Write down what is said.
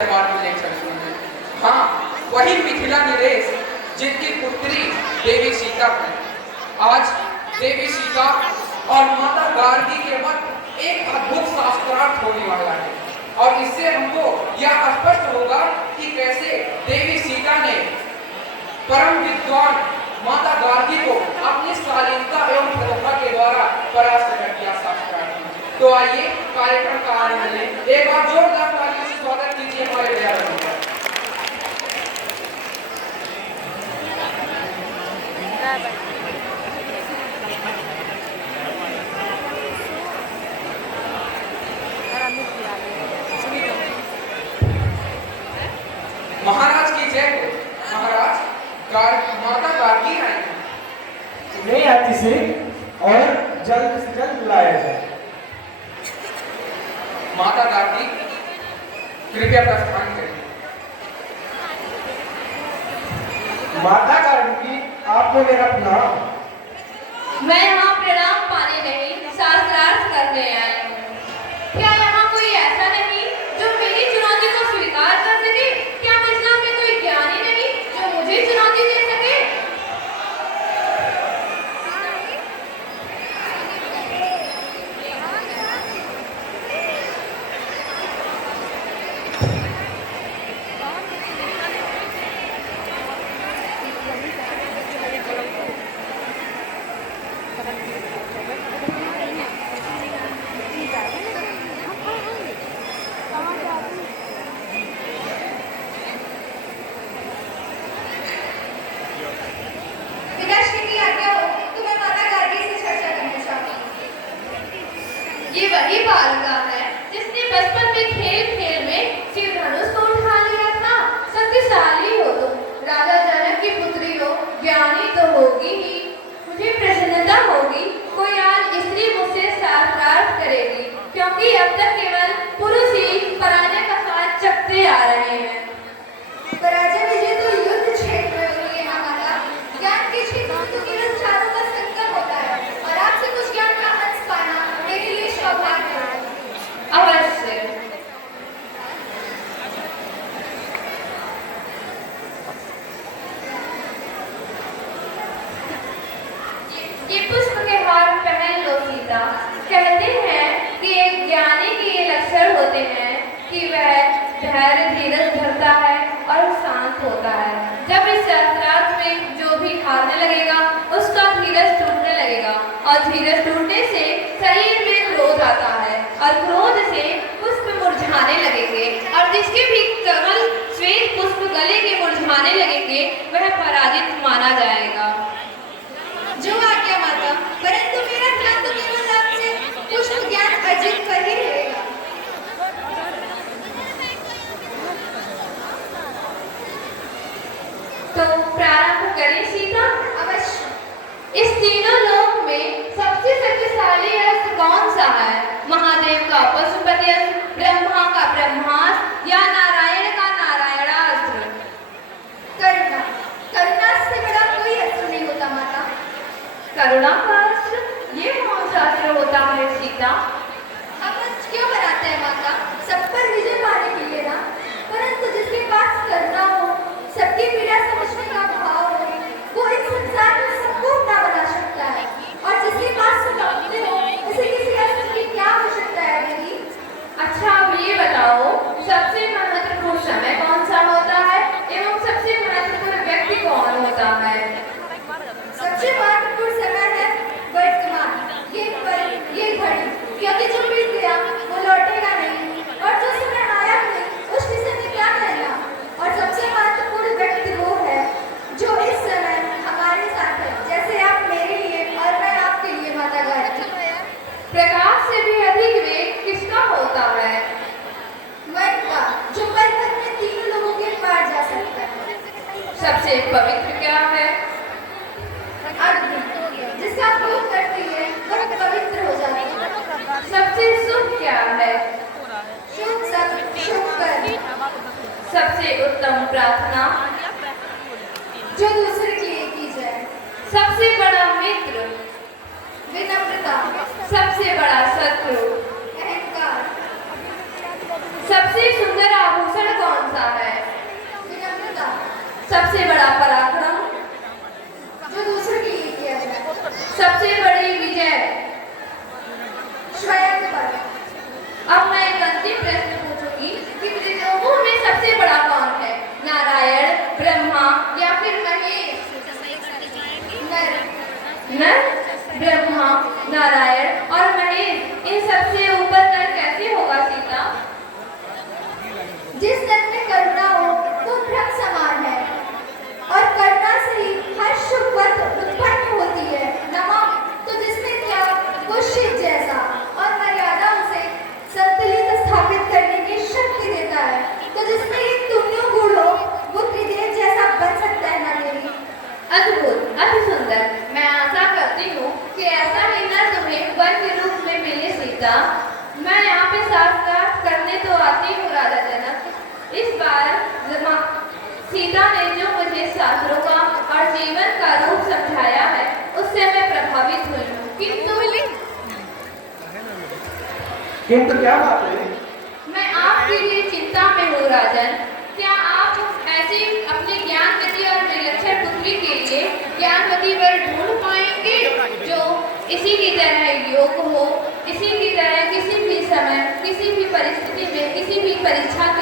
हाँ, वही मिथिला निरेश जिनकी पुत्री देवी सीता है। आज देवी सीता और माता गार्गी के मध्य एक अद्भुत शास्त्रार्थ होने वाला है और इससे हमको यह स्पष्ट होगा कि कैसे देवी सीता ने परम विद्वान माता गार्गी को अपनी शालीनता एवं प्रतिभा के द्वारा परास्त कर दिया शास्त्रार्थ में। तो आइए कार्यक्रम का आनंद लें। एक बार जोरदार तालियों से स्वागत कीजिए हमारे विद्यार्थियों का। महाराज की जय हो। महाराज माता गार्गी आई नहीं आती से और जल्द से जल्द बुलाया जाए। माता गार्गी कृपया प्रस्थान करें। माता गार्गी, आपको मेरा प्रणाम। मैं यहाँ प्रणाम पाने नहीं, शास्त्रार्थ करने आई हूँ। क्या यहाँ कोई ऐसा नहीं जो मेरी चुनौती को स्वीकार कर सके? क्या मिथिला में कोई ज्ञानी नहीं जो मुझे चुनौती दे सके? ये वही बालिका है जिसने बचपन में खेल में शिव धनुष को उठा लिया था। शक्तिशाली हो तुम, राजा जनक की पुत्री हो, ज्ञानी तो होगी ही। मुझे प्रसन्नता होगी कोई आज स्त्री मुझसे शास्त्रार्थ करेगी, क्योंकि अब तक केवल पुरुष ही पराजय का साथ चखते आ रहे हैं। पराजय विजय तो युद्ध क्षेत्र में होती है माता। ज्ञान के क्षेत्र में तो केवल चारों का संगम होता है और आपसे कुछ ज्ञान का अंश पाना मेरे लिए सौभाग्य है। अवश्य। ये पुष्प के हार पहन लो सीता। कहते हैं कि एक ज्ञानी के ये लक्षण होते हैं कि वह धैर्य धीरज धरता है और शांत होता है। जब इस शास्त्रार्थ में जो भी हारने लगेगा उसका धीरज टूटने लगेगा और धीरज टूटने से शरीर में क्रोध आता है और क्रोध से पुष्प मुरझाने लगेंगे और जिसके भी कमल श्वेत पुष्प गले के मुरझाने लगेंगे वह पराजित माना जाएगा। जो आज्ञा माता, परंतु मेरा ध्यान तो केवल आपसे पुष्प ज्ञान अर्जित कर ही रहेगा। तो प्रारंभ करें सीता। अवश्य। इस तीनों लोक में सबसे शक्तिशाली अस्त्र कौन सा है? महादेव का पशुपति अस्त्र, ब्रह्मा का ब्रह्मास्त्र या नारायण का नारायणास्त्र? करुणा। करुणा से बड़ा कोई अस्त्र नहीं होता माता। करुणा का अस्त्र? ये कौन सा अस्त्र होता है सीता? हम अस्त्र क्यों बनाते हैं माता? सब पर विजय पाने के लिए ना। परंतु जिसके पास करुणा हो, सबकी पीड़ा समझने का भाव हो, वो इस संसार में सबको अपना बना सकता है। और जिसके पास सुनते हो, उसे किसी अस्त्र की क्या आवश्यकता है मेरी? अच्छा, अब ये बताओ, सबसे महत्वपूर्ण समय कौन सा होता है एवं सबसे महत्वपूर्ण व्यक्ति कौन होता है? सबसे महत्वपूर्ण समय है वर्तमान, ये घड़ी, क्योंकि जो बीत गया वो लौटेगा नहीं और जो समय आया नहीं उस विषय में क्या कहना। और सबसे महत्वपूर्ण व्यक्ति वो है जो इस समय हमारे साथ है, जैसे आप मेरे लिए और मैं आपके लिए माता गार्गी। प्रकाश से भी अधिक वेग किसका होता है? मन का, जो पल भर में तीनों लोगों के पार जा सकता है। सबसे पवित्र क्या है? अग्नि, जिसका भोग करती है वह पवित्र हो जाती है। सबसे शुभ क्या है? शुभ सब शुभ कर्म, सबसे उत्तम प्रार्थना? जो दूसरे के लिए की जाए। सबसे बड़ा मित्र? विनम्रता। सबसे बड़ा शत्रु? अहंकार। सबसे सुंदर आभूषण कौन सा है? विनम्रता। सबसे बड़ा पराक्रम? जो दूसरों के लिए किया जाए। सबसे बड़ी विजय? स्वयं पर। अब मैं एक अंतिम प्रश्न पूछूंगी कि त्रिलोकों में सबसे बड़ा कौन है? नारायण, ब्रह्मा या फिर महेश? नर, ब्रह्मा, नारायण और महेश, इन सबसे ऊपर नर कैसे होगा सीता? जिस तन में करुणा हो वो ब्रह्म समान है और करुणा से ही हर शुभ बात उत्पन्न होती है। नमः तो जिसमें त्याग वो शिव जैसा और मर्यादा उसे संतुलित स्थापित करने की शक्ति देता है। तो जिसमें ये तुल्यों गुण हो वो त्रिदेव जैसा बन सकता है ना देवी। अद्भुत, अति सुंदर। मैं आशा करती हूँ कि ऐसा ही नर तुम्हें वन के रूप में मिले सीता। मैं यहाँ पे साक्षात करने तो आती हूँ राजा जनक। इस बार सीता ने जो मुझे शास्त्रों का और जीवन का रूप समझाया है उससे मैं प्रभावित हुई हूँ। किंतु क्या बात है? मैं आपके लिए चिंता में हूँ राजन। क्या आप ऐसी अपने ज्ञानवती और विलक्षण पुत्री के लिए ज्ञानवती वर ढूंढ पाएंगे जो इसी की तरह योग हो, इसी की तरह किसी भी समय, किसी भी परिस्थिति में, किसी भी परीक्षा